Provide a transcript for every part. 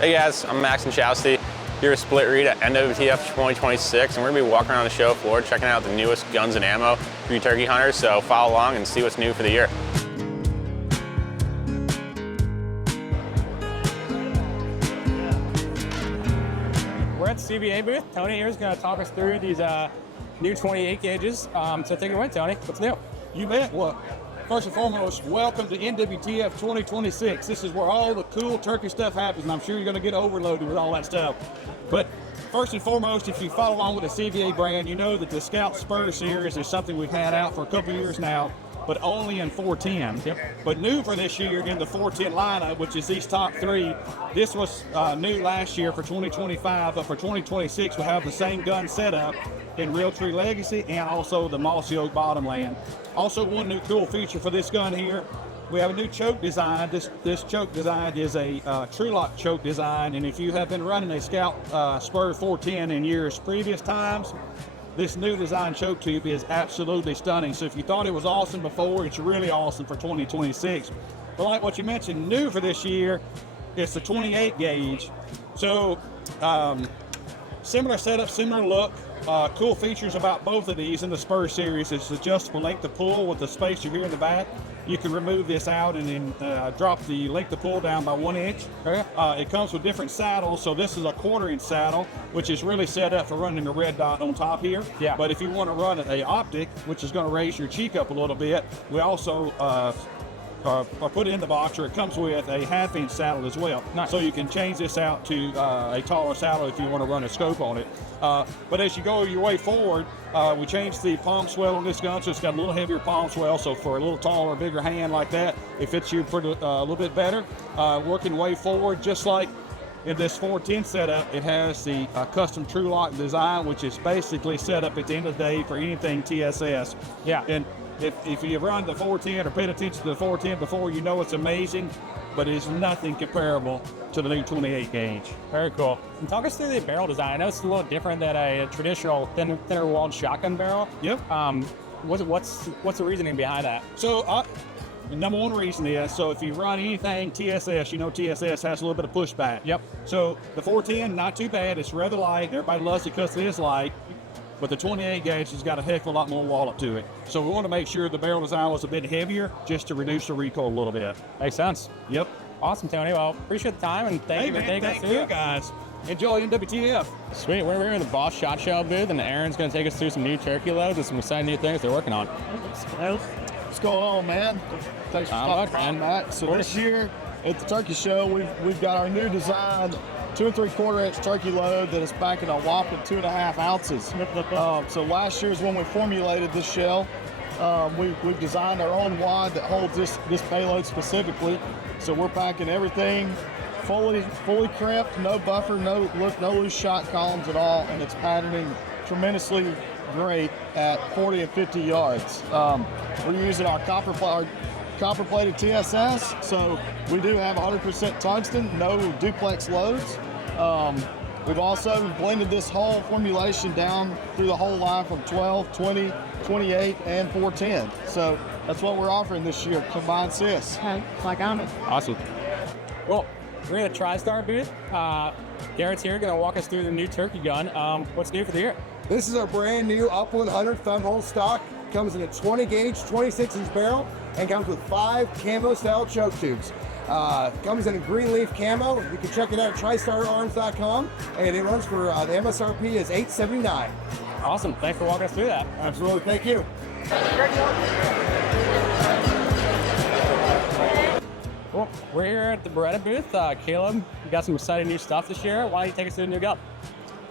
Hey guys, I'm Max and Chousty here with Split Read at NWTF 2026, and we're gonna be walking around the show floor checking out the newest guns and ammo for you turkey hunters, so follow along and see what's new for the year. We're at the CVA booth. Tony here is gonna talk us through these new 28 gauges. So take it away, Tony. What's new? You bet. Well, first and foremost, welcome to NWTF 2026. This is where all the cool turkey stuff happens, and I'm sure you're going to get overloaded with all that stuff. But first and foremost, if you follow along with the CVA brand, you know that the Scout Spur series is something we've had out for a couple years now, but only in 410. Yep. But new for this year in the 410 lineup, which is these top three. This was new last year for 2025, but for 2026, we'll have the same gun setup in Realtree Legacy and also the Mossy Oak Bottomland. Also, one new cool feature for this gun here, we have a new choke design. This choke design is a true lock choke design, and if you have been running a Scout Spur 410 in years previous times, this new design choke tube is absolutely stunning. So if you thought it was awesome before, it's really awesome for 2026. But like what you mentioned, new for this year, it's the 28 gauge. So similar setup, similar look. Cool features about both of these in the Spur series. It's adjustable length of pull with the spacer here in the back. You can remove this out and then drop the length of pull down by 1 inch. It comes with different saddles, so this is a 1/4 inch saddle, which is really set up for running the red dot on top here. Yeah. But if you want to run a optic, which is going to raise your cheek up a little bit, we also put it in the box, or it comes with a 1/2 inch saddle as well. Nice. So you can change this out to a taller saddle if you want to run a scope on it. But as you go your way forward, we changed the palm swell on this gun, so it's got a little heavier palm swell. So for a little taller, bigger hand like that, it fits you pretty, a little bit better. Working way forward, just like in this 410 setup, it has the custom true lock design, which is basically set up at the end of the day for anything TSS. Yeah. And if you run the 410 or paid attention to the 410 before, you know it's amazing, but it's nothing comparable to the new 28 gauge. Very cool. And talk us through the barrel design. I know it's a little different than a traditional thinner walled shotgun barrel. Yep. What's the reasoning behind that? So the number one reason is, so if you run anything TSS, you know TSS has a little bit of pushback. Yep. So the 410, not too bad. It's rather light. Everybody loves it because it is light. But the 28 gauge has got a heck of a lot more wallop to it. So we want to make sure the barrel design was a bit heavier just to reduce the recoil a little bit. Makes sense. Yep. Awesome, Tony. Well, appreciate the time, and thank you for taking us Thank through. you guys. Enjoy NWTF. Sweet. We're here in the Boss Shot Shell booth, and Aaron's going to take us through some new turkey loads and some exciting new things they're working on. What's going on, man? Thanks for stopping by, Matt. So this year at the turkey show, we've got our new design 2 3/4 inch turkey load that is packing a whopping 2.5 ounces. So last year's when we formulated this shell, we've designed our own wad that holds this payload specifically. So we're packing everything fully crimped, no buffer, no loose shot columns at all, and it's patterning tremendously great at 40 and 50 yards. We're using our copper-plated TSS, so we do have 100% tungsten, no duplex loads. We've also blended this whole formulation down through the whole line from 12, 20, 28, and 410. So that's what we're offering this year, combined sis. Awesome. Well, we're in the Tristar booth. Garrett's here, going to walk us through the new turkey gun. What's new for the year? This is our brand new Upland 100 thumb hole stock. Comes in a 20 gauge, 26 inch barrel, and comes with 5 camo style choke tubes. Comes in a green leaf camo. You can check it out at tristararms.com, and it runs for the MSRP is $879. Awesome. Thanks for walking us through that. Absolutely. Thank you. Well, we're here at the Beretta booth. Caleb, you got some exciting new stuff this year. Why don't you take us through the new gun?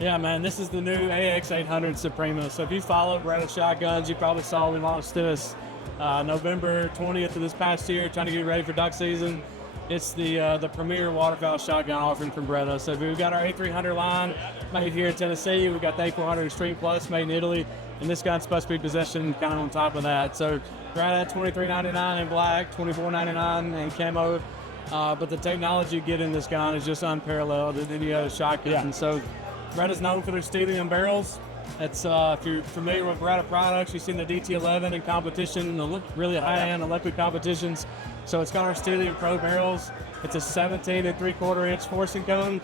Yeah, man, this is the new AX800 Suprema. So if you follow Beretta shotguns, you probably saw we launched this November 20th of this past year, trying to get ready for duck season. It's the premier waterfowl shotgun offering from Beretta. So we've got our A300 line made here in Tennessee. We've got the A400 Extreme Plus made in Italy, and this gun's supposed to be positioned kind of on top of that. So right at $23.99 in black, $24.99 in camo. But the technology you get in this gun is just unparalleled in any other shotgun. Yeah. So Beretta's known for their Stelium barrels. It's if you're familiar with Beretta products, you've seen the DT11 in competition, the really high-end electric competitions. So it's got our Stelium Pro barrels. It's a 17 3/4 forcing cone.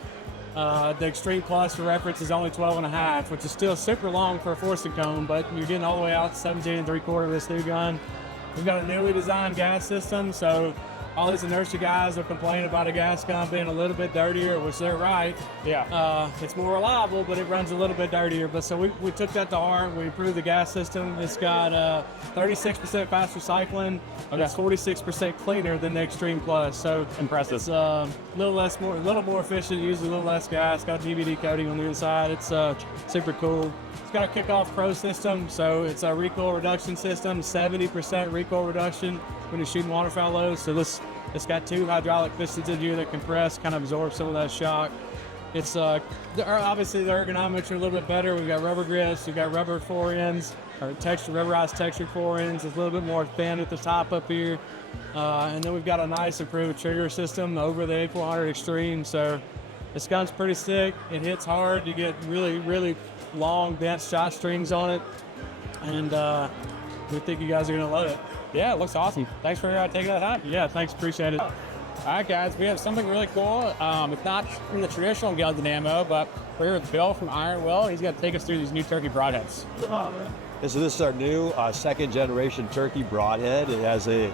The Extreme Plus, for reference, is only 12.5, which is still super long for a forcing cone, but you're getting all the way out to 17 3/4 of this new gun. We've got a newly designed gas system, so all these inertia guys are complaining about a gas gun being a little bit dirtier, which they're right. Yeah. It's more reliable, but it runs a little bit dirtier. But so we took that to heart. We improved the gas system. It's got 36% fast recycling. Okay. It's 46% cleaner than the Extreme Plus. So Impressive. it's a little more efficient, uses a little less gas. Got DVD coating on the inside. It's super cool. It's got a Kickoff Pro system, so it's a recoil reduction system, 70% recoil reduction when you're shooting waterfowl loads. So it's got 2 hydraulic pistons in here that compress, kind of absorb some of that shock. It's obviously the ergonomics are a little bit better. We've got rubber grips, we've got rubber forends, or rubberized textured forends. It's a little bit more thin at the top up here. And then we've got a nice improved trigger system over the A400 Extreme. So this gun's pretty sick. It hits hard. You get really, really long, dense shot strings on it. And we think you guys are gonna love it. Yeah, it looks awesome. Thanks for taking that time. Yeah, thanks, appreciate it. All right, guys, we have something really cool. It's not from the traditional guns and ammo, but we're here with Bill from Ironwill. He's going to take us through these new turkey broadheads. So this is our new second generation turkey broadhead. It has a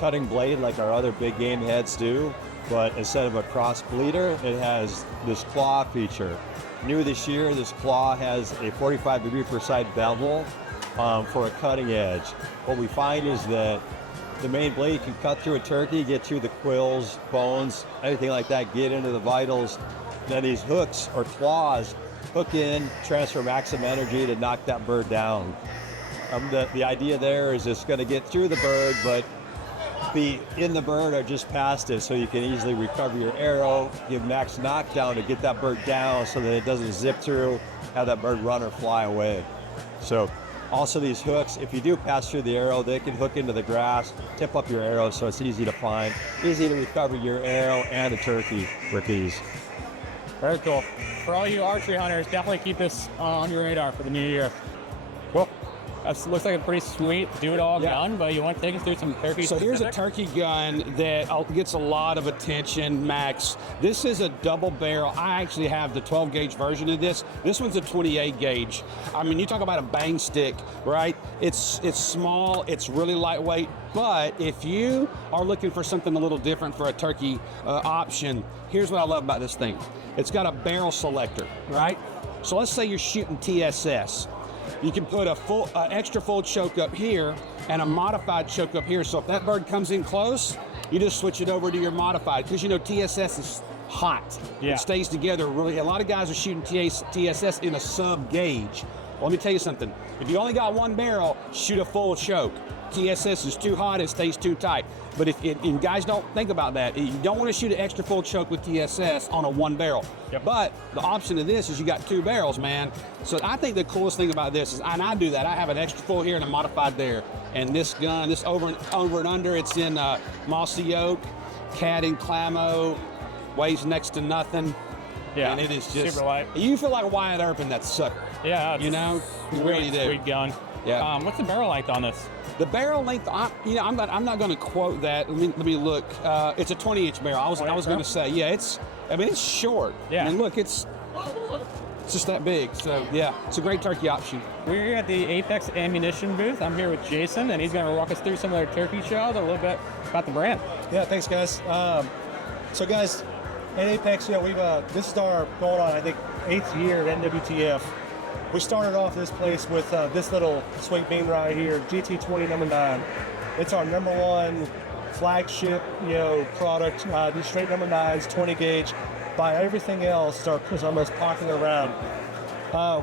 cutting blade like our other big game heads do, but instead of a cross bleeder, it has this claw feature. New this year, this claw has a 45-degree per side bevel for a cutting edge. What we find is that the main blade can cut through a turkey, get through the quills, bones, anything like that, get into the vitals. Then these hooks or claws hook in, transfer maximum energy to knock that bird down. The idea there is it's going to get through the bird, but be in the bird or just past it, so you can easily recover your arrow, give max knockdown to get that bird down so that it doesn't zip through, have that bird run or fly away. So also these hooks, if you do pass through the arrow, they can hook into the grass, tip up your arrow so it's easy to find, easy to recover your arrow and a turkey with these. Very cool. For all you archery hunters, definitely keep this on your radar for the new year. Cool. That looks like a pretty sweet do-it-all gun, but you want to take us through some turkey So here's a specific? turkey gun that gets a lot of attention, Max. This is a double barrel. I actually have the 12 gauge version of this. This one's a 28 gauge. I mean, you talk about a bang stick, right? It's small, it's really lightweight, but if you are looking for something a little different for a turkey option, here's what I love about this thing. It's got a barrel selector, right? So let's say you're shooting TSS. You can put a extra full choke up here and a modified choke up here. So if that bird comes in close, you just switch it over to your modified, because you know TSS is hot. Yeah. It stays together really. A lot of guys are shooting TSS in a sub gauge. Well, let me tell you something. If you only got one barrel, shoot a full choke. TSS is too hot, it stays too tight. But and guys don't think about that. You don't want to shoot an extra full choke with TSS on a one barrel. Yep. But the option of this is you got 2 barrels, man. So I think the coolest thing about this is, and I do that, I have an extra full here and a modified there. And this gun, this over and under, it's in mossy oak, cat and clamo, weighs next to nothing. Yeah, and it is just super light. You feel like Wyatt Earp in that sucker. Yeah, it's you know, you sweet, really do. Sweet gun. Yeah. What's the barrel length on this? The barrel length, I'm not going to quote that. Let me look. It's a 20-inch barrel. I was going to say, yeah, it's short. Yeah. And look, it's just that big. So yeah, it's a great turkey option. We're here at the Apex Ammunition booth. I'm here with Jason, and he's going to walk us through some of their turkey shells, a little bit about the brand. Yeah, thanks, guys. So, guys, at Apex, this is our going on, I think, 8th year at NWTF. We started off this place with this little sweet bean right here, GT20 number 9. It's our number 1 flagship, product. These straight number 9s, 20 gauge. By everything else, it's our most popular round.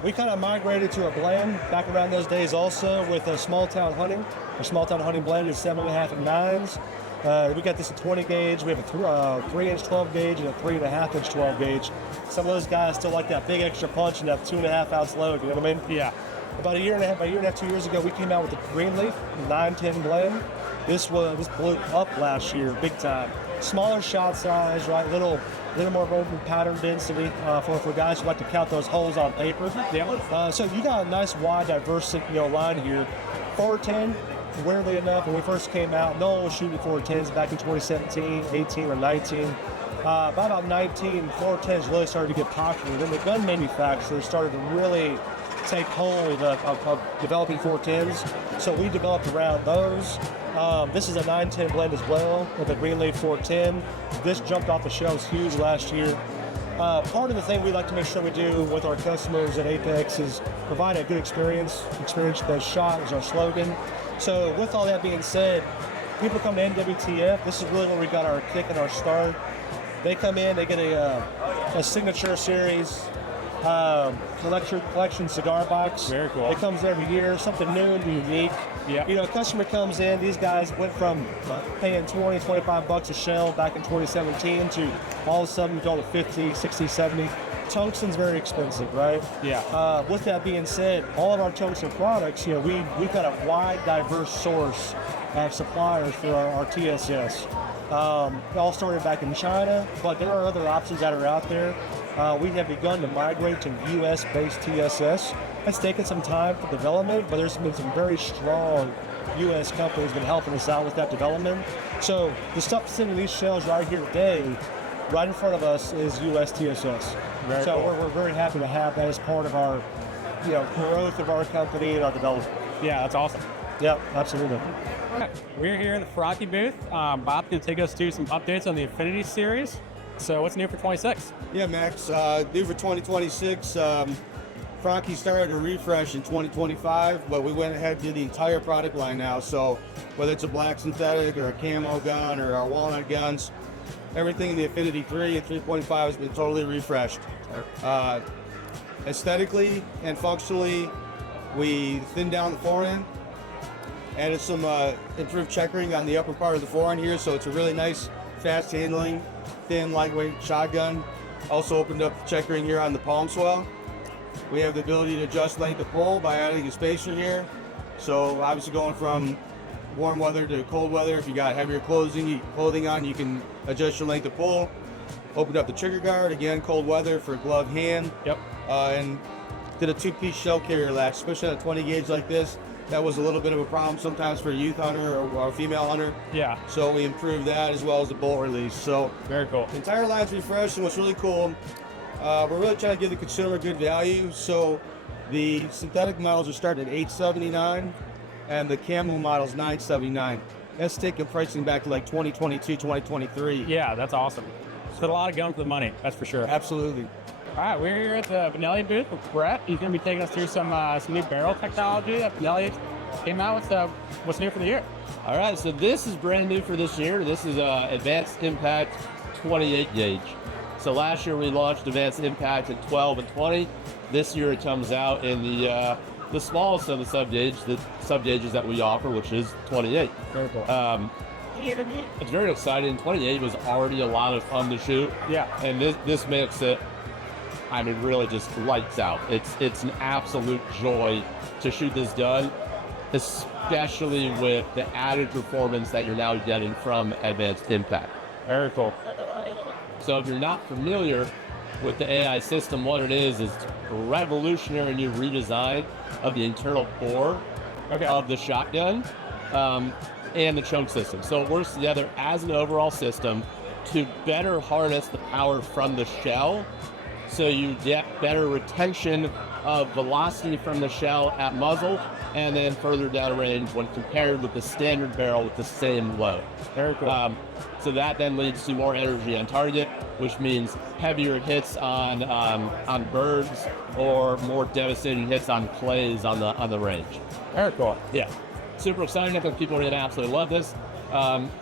We kind of migrated to a blend back around those days also with small town hunting. Our small town hunting blend is 7.5 and 9s. We got this at 20 gauge. We have a 3-inch 12 gauge and a 3.5-inch 12 gauge. Some of those guys still like that big extra punch and that 2.5-ounce load. You know what I mean? Yeah. About a year and a half, 2 years ago, we came out with the Greenleaf 910 blend. This blew up last year, big time. Smaller shot size, right? Little more open pattern density for guys who like to count those holes on paper. Yeah. So you got a nice wide, diverse line here. 410. weirdly enough, when we first came out, no one was shooting 410s back in 2017, 18, or 19. By about 19, 410s really started to get popular. Then the gun manufacturers started to really take hold of developing 410s. So we developed around those. This is a 910 blend as well with a Greenleaf 410. This jumped off the shelves huge last year. Part of the thing we like to make sure we do with our customers at Apex is provide a good experience. Experience the shot is our slogan. So with all that being said, people come to NWTF. This is really where we got our kick and our start. They come in, they get a signature series collection cigar box. Very cool. It comes every year, something new and unique. Yeah. You know, a customer comes in, these guys went from paying 20, 25 bucks a shell back in 2017 to all of a sudden going to 50, 60, 70. Tungsten's very expensive, right? Yeah. With that being said, all of our tungsten products, you know, we've got a wide, diverse source of suppliers for our TSS. It all started back in China, but there are other options that are out there. We have begun to migrate to U.S.-based TSS. It's taken some time for development, but there's been some very strong U.S. companies been helping us out with that development. So the stuff that's in these shells right here today, right in front of us, is U.S. TSS. Very so cool. we're very happy to have that as part of our, you know, growth of our company and our development. Yeah, that's awesome. Yep, absolutely. We're here in the Franchi booth. Bob's going to take us through some updates on the Affinity series. So what's new for 26? Yeah, Max, new for 2026. Franchi started a refresh in 2025, but we went ahead and did the entire product line now. So whether it's a black synthetic or a camo gun or our walnut guns, everything in the Affinity 3 and 3.5 has been totally refreshed. Aesthetically and functionally, we thinned down the forend, added some improved checkering on the upper part of the forend here, so it's a really nice, fast handling, thin, lightweight shotgun. Also opened up the checkering here on the palm swell. We have the ability to adjust length of pull by adding a spacer here. So obviously going from warm weather to cold weather, if you got heavier clothing on, you can adjust your length of pull. Opened up the trigger guard, again, cold weather for gloved hand. Yep. And did a two-piece shell carrier latch, especially on a 20 gauge like this. That was a little bit of a problem sometimes for a youth hunter or a female hunter. Yeah. So we improved that as well as the bolt release. So very cool. The entire line's refreshed, and what's really cool, we're really trying to give the consumer good value. So the synthetic models are starting at $879, and the camo model's $979. That's taking pricing back to like 2022, 2023. Yeah, that's awesome. Put a lot of gun for the money, that's for sure. Absolutely. All right, we're here at the Benelli booth with Brett. He's going to be taking us through some new barrel technology that Benelli came out with. What's new for the year? All right, so this is brand new for this year. This is Advanced Impact 28 gauge. So last year we launched Advanced Impact at 12 and 20. This year it comes out in the smallest of the sub-gauges that we offer, which is 28. Very cool. It's very exciting. 28 was already a lot of fun to shoot. Yeah. And this makes it, I mean, really just lights out. It's an absolute joy to shoot this gun, especially with the added performance that you're now getting from Advanced Impact. Very cool. So if you're not familiar with the AI system, what it is a revolutionary new redesign of the internal bore of the shotgun and the choke system. So it works together as an overall system to better harness the power from the shell, so you get better retention of velocity from the shell at muzzle, and then further downrange when compared with the standard barrel with the same load. Very cool. So that then leads to more energy on target, which means heavier hits on birds or more devastating hits on clays on the range. Very cool. Yeah, super exciting. I think people are going to absolutely love this.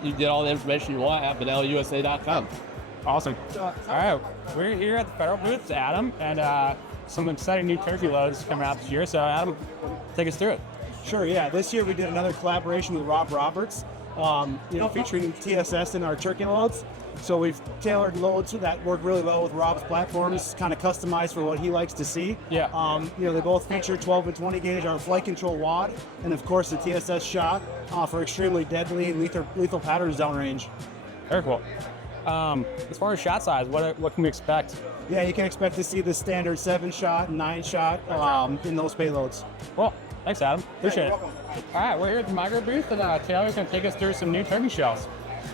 You get all the information you want at BenelliUSA.com. Awesome. All right, we're here at the Federal booth. It's Adam, and some exciting new turkey loads coming out this year. So Adam, take us through it. Sure, yeah. This year we did another collaboration with Rob Roberts, featuring TSS in our turkey loads. So we've tailored loads that work really well with Rob's platforms, kind of customized for what he likes to see. Yeah. They both feature 12 and 20 gauge, our flight control wad, and of course the TSS shot for extremely deadly lethal patterns downrange. Very cool. As far as shot size, what can we expect? Yeah, you can expect to see the standard 7-shot, 9-shot in those payloads. Well, Thanks, Adam. Appreciate it. All right, we're here at the Migra booth, and Taylor's going to take us through some new turkey shells.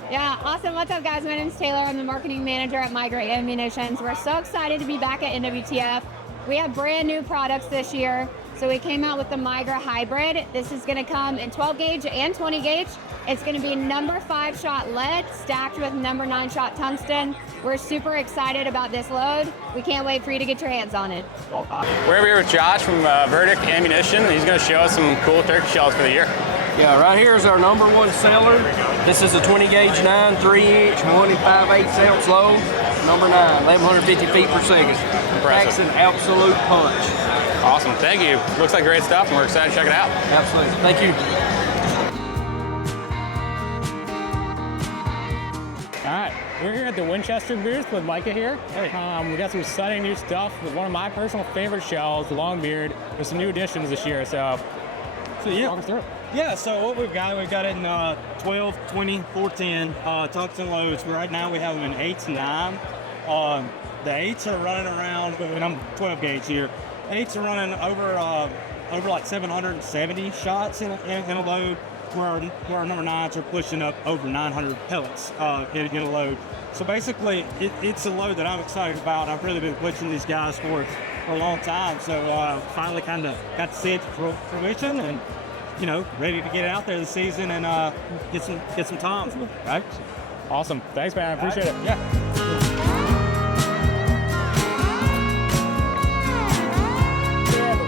Yeah, awesome. What's up, guys? My name's Taylor. I'm the marketing manager at Migra Ammunitions. We're so excited to be back at NWTF. We have brand new products this year. So we came out with the Migra Hybrid. This is going to come in 12 gauge and 20 gauge. It's going to be number 5 shot lead stacked with number 9 shot tungsten. We're super excited about this load. We can't wait for you to get your hands on it. We're here with Josh from Verdict Ammunition. He's going to show us some cool turkey shells for the year. Yeah, right here is our number 1 seller. This is a 20 gauge 9 3-inch 1.5/8 ounce load. Number 9, 1150 feet per second. Packs an absolute punch. Awesome, thank you. Looks like great stuff, and we're excited to check it out. Absolutely, thank you. All right, we're here at the Winchester booth with Micah here. We got some exciting new stuff with one of my personal favorite shells, the Longbeard, with some new additions this year. So walk us through it. Yeah, so what we've got in 12, 20, 410 tungsten loads. Right now we have them in 8s and 9. The 8s are running around, and I'm 12 gauge here. 8s are running over like 770 shots in a load, where our number 9s are pushing up over 900 pellets in a load. So basically, it's a load that I'm excited about. I've really been pushing these guys for a long time. So finally kind of got to see it to fruition, and ready to get out there this season and get some toms. Right? Awesome. Thanks, man. I appreciate it. Yeah.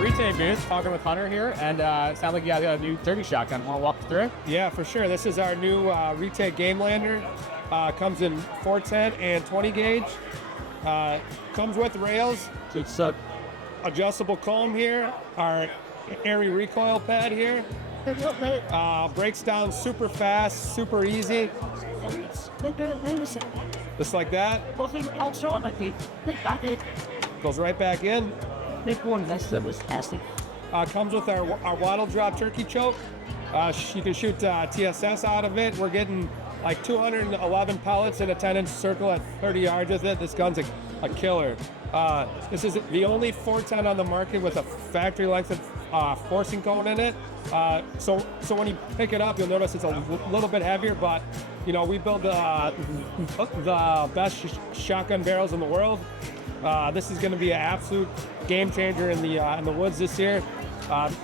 Retay booth, talking with Hunter here, and it sounds like you guys got a new turkey shotgun. Want to walk through it? Yeah, for sure. This is our new Retay Gamelander. Comes in 410 and 20 gauge. Comes with rails. It's adjustable comb here. Our airy recoil pad here. Breaks down super fast, super easy. Just like that. Goes right back in. Comes with our wattle drop turkey choke. You can shoot TSS out of it. We're getting like 211 pellets in a 10-inch circle at 30 yards with it. This gun's a killer. This is the only 410 on the market with a factory length of forcing cone in it. So when you pick it up, you'll notice it's a little bit heavier, but we build the best shotgun barrels in the world. This is going to be an absolute game changer in the woods this year.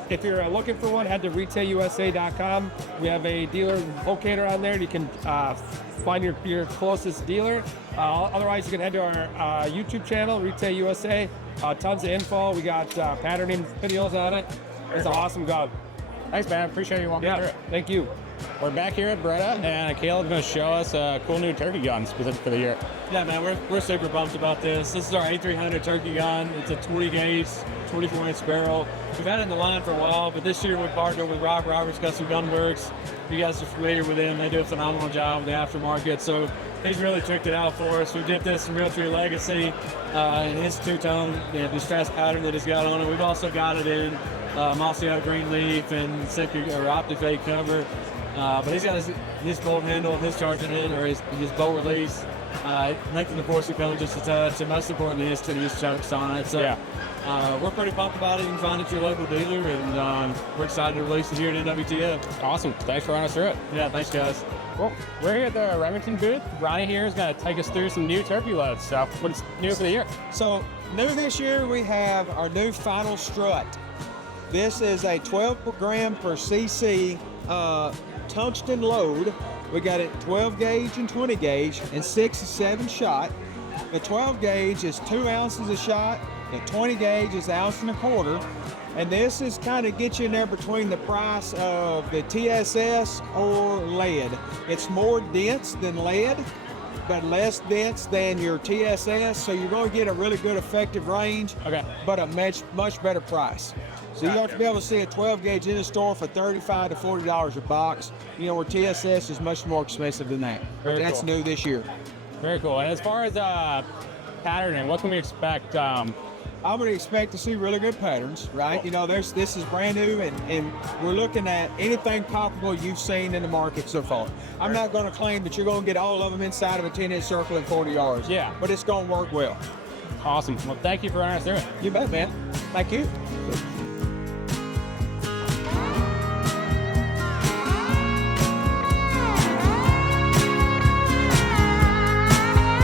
If you're looking for one, head to retayusa.com. We have a dealer locator on there. You can find your closest dealer. Otherwise, you can head to our YouTube channel, Retay USA. Tons of info. We got patterning videos on it. It's an awesome gun. Thanks, man. Appreciate you walking through it. Thank you. We're back here at Beretta, and Caleb's going to show us a cool new turkey gun specific for the year. Yeah, man, we're super pumped about this. This is our A300 turkey gun. It's a 20 gauge, 24-inch barrel. We've had it in the line for a while, but this year we partnered with Rob Roberts, Custom Gun Works. You guys are familiar with them. They do a phenomenal job with the aftermarket, so he's really tricked it out for us. We did this in Realtree Legacy in his two-tone distress pattern that he's got on it. We've also got it in mossy oak green leaf and Optifade cover. But he's got his bolt handle, his charging handle, or his bolt release. Length of the forcing cone just a touch, and most importantly, his tennis chokes on it. So we're pretty pumped about it. You can find it at your local dealer, and we're excited to release it here at NWTF. Awesome. Thanks for running us through it. Yeah, thanks, guys. Well, we're here at the Remington booth. Ronnie here is going to take us through some new turkey loads. So what's new for the year? So new this year, we have our new Final Strut. This is a 12 gram per cc tungsten load. We got it 12 gauge and 20 gauge and 6 to 7 shot. The 12 gauge is 2 ounces a shot. The 20 gauge is 1.25 ounces. And this is kind of get you in there between the price of the TSS or lead. It's more dense than lead, but less dense than your TSS. So you're going to get a really good effective range, but a much better price. So you have to be able to see a 12 gauge in the store for $35 to $40 a box. Where TSS is much more expensive than that. That's new this year. Very cool. And as far as patterning, what can we expect? I'm going to expect to see really good patterns, right? This is brand new, and we're looking at anything comparable you've seen in the market so far. I'm not going to claim that you're going to get all of them inside of a 10-inch circle in 40 yards. Yeah. But it's going to work well. Awesome. Well, thank you for running us through it. You bet, man. Thank you.